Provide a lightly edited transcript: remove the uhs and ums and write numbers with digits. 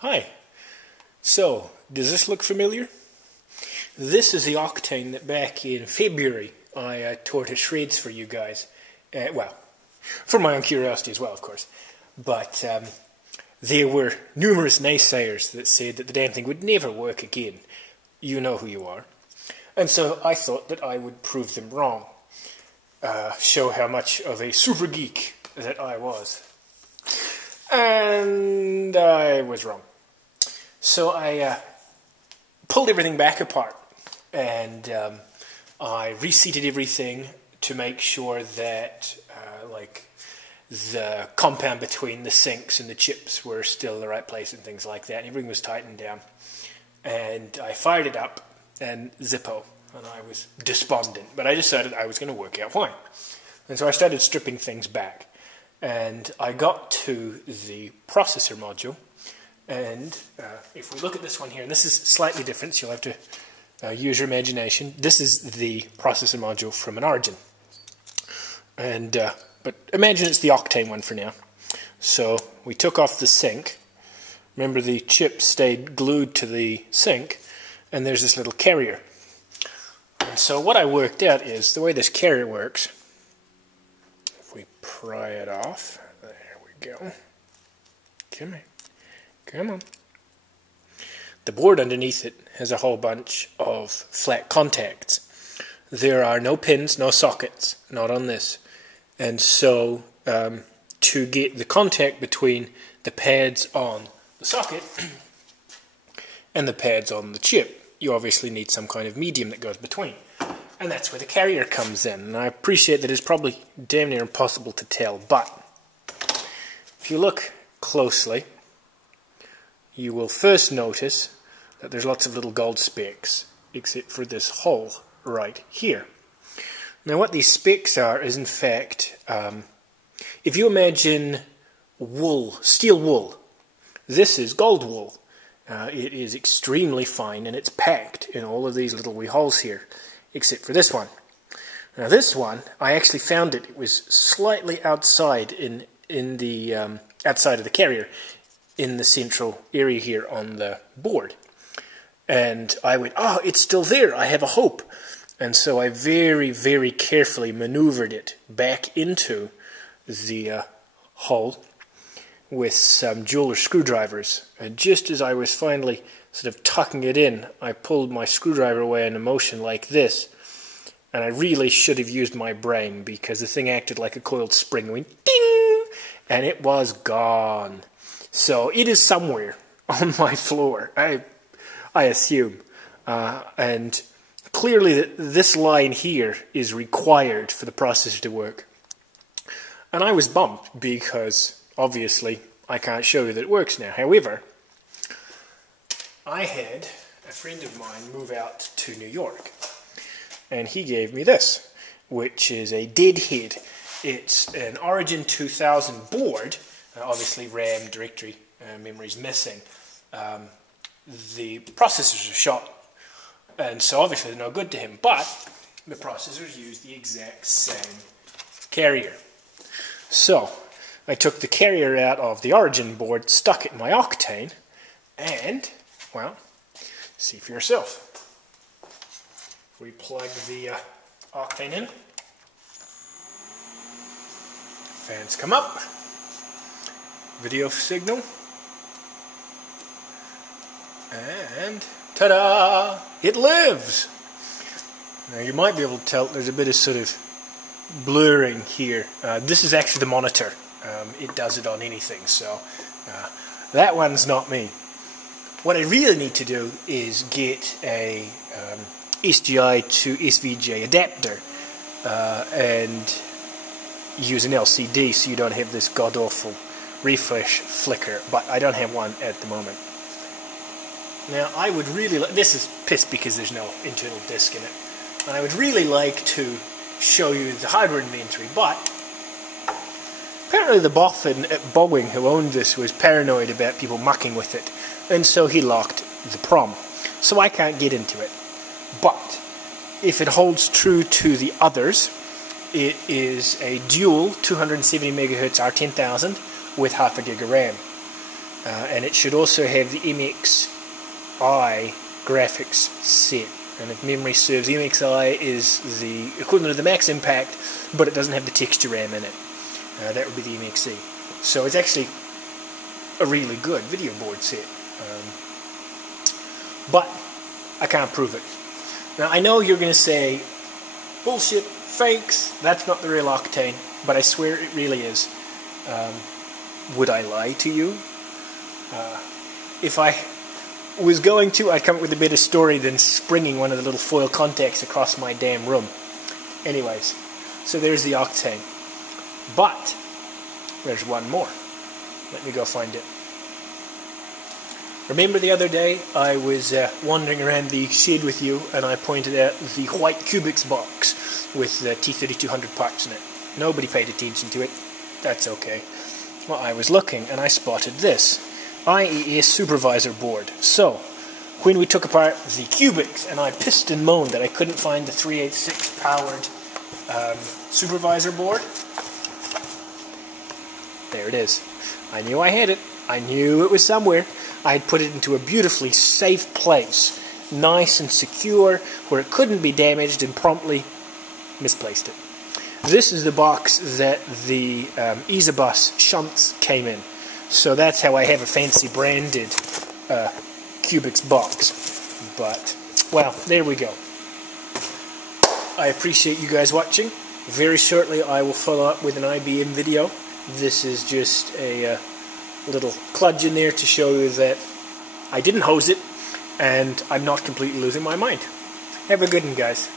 Hi. So, does this look familiar? This is the Octane that back in February I tore to shreds for you guys. Well, for my own curiosity as well, of course. But there were numerous naysayers that said that the damn thing would never work again. You know who you are. And so I thought that I would prove them wrong. Show how much of a super geek that I was. And I was wrong. So I pulled everything back apart and I reseated everything to make sure that the compound between the sinks and the chips were still in the right place and things like that. And everything was tightened down. And I fired it up and zippo. And I was despondent. But I decided I was going to work out why. And so I started stripping things back. And I got to the processor module. And if we look at this one here, and this is slightly different, so you'll have to use your imagination. This is the processor module from an Origin. And but imagine it's the Octane one for now. So we took off the sink. Remember, the chip stayed glued to the sink, and there's this little carrier. And so what I worked out is the way this carrier works. If we pry it off, there we go. Come here. Come on. The board underneath it has a whole bunch of flat contacts. There are no pins, no sockets, not on this. And so to get the contact between the pads on the socket and the pads on the chip, you obviously need some kind of medium that goes between. And that's where the carrier comes in. And I appreciate that it's probably damn near impossible to tell, but if you look closely, you will first notice that there's lots of little gold specks, except for this hole right here. Now what these specks are is, in fact, if you imagine wool, steel wool, this is gold wool. It is extremely fine and it's packed in all of these little wee holes here, except for this one. Now this one, I actually found it. It was slightly outside in the outside of the carrier, in the central area here on the board. And I went, oh, it's still there, I have a hope. And so I very, very carefully maneuvered it back into the hole with some jeweler's screwdrivers. And just as I was finally sort of tucking it in, I pulled my screwdriver away in a motion like this. And I really should have used my brain, because the thing acted like a coiled spring. It went ding! And it was gone. So it is somewhere on my floor, I assume. And clearly this line here is required for the processor to work. And I was bummed because obviously I can't show you that it works now. However, I had a friend of mine move out to New York, and he gave me this, which is a deadhead. It's an Origin 2000 board. Obviously RAM, directory, memory's missing. The processors are shot, and so obviously they're no good to him, but the processors use the exact same carrier. So I took the carrier out of the Origin board, stuck it in my Octane, and, well, see for yourself. We plug the Octane in, fans come up, video signal, and ta-da! It lives! Now you might be able to tell there's a bit of sort of blurring here. This is actually the monitor. It does it on anything, so that one's not me. What I really need to do is get a SGI to SVGA adapter and use an LCD so you don't have this god-awful refresh flicker, but I don't have one at the moment. Now I would really like, this is pissed because there's no internal disk in it, and I would really like to show you the hardware inventory, but apparently the boffin at Boeing who owned this was paranoid about people mucking with it, and so he locked the PROM, so I can't get into it. But if it holds true to the others, it is a dual 270 MHz R10000 with half a gig of RAM. and it should also have the MXI graphics set. And if memory serves, MXI is the equivalent of the Max Impact, but it doesn't have the texture RAM in it. That would be the MXE. So it's actually a really good video board set. But I can't prove it. Now I know you're going to say, bullshit, fakes, that's not the real Octane, but I swear it really is. Would I lie to you? If I was going to, I'd come up with a better story than springing one of the little foil contacts across my damn room. Anyways, so there's the Octane. But there's one more. Let me go find it. Remember the other day I was wandering around the shed with you and I pointed out the white Cubix box with the T3200 parts in it. Nobody paid attention to it. That's okay. Well, I was looking and I spotted this IES supervisor board. So, when we took apart the Cubix and I pissed and moaned that I couldn't find the 386 powered supervisor board, there it is. I knew I had it. I knew it was somewhere. I had put it into a beautifully safe place, nice and secure, where it couldn't be damaged, and promptly misplaced it. This is the box that the EasyBus shunts came in. So that's how I have a fancy branded Cubix box. But, well, there we go. I appreciate you guys watching. Very shortly I will follow up with an IBM video. This is just a little kludge in there to show you that I didn't hose it and I'm not completely losing my mind. Have a good one, guys.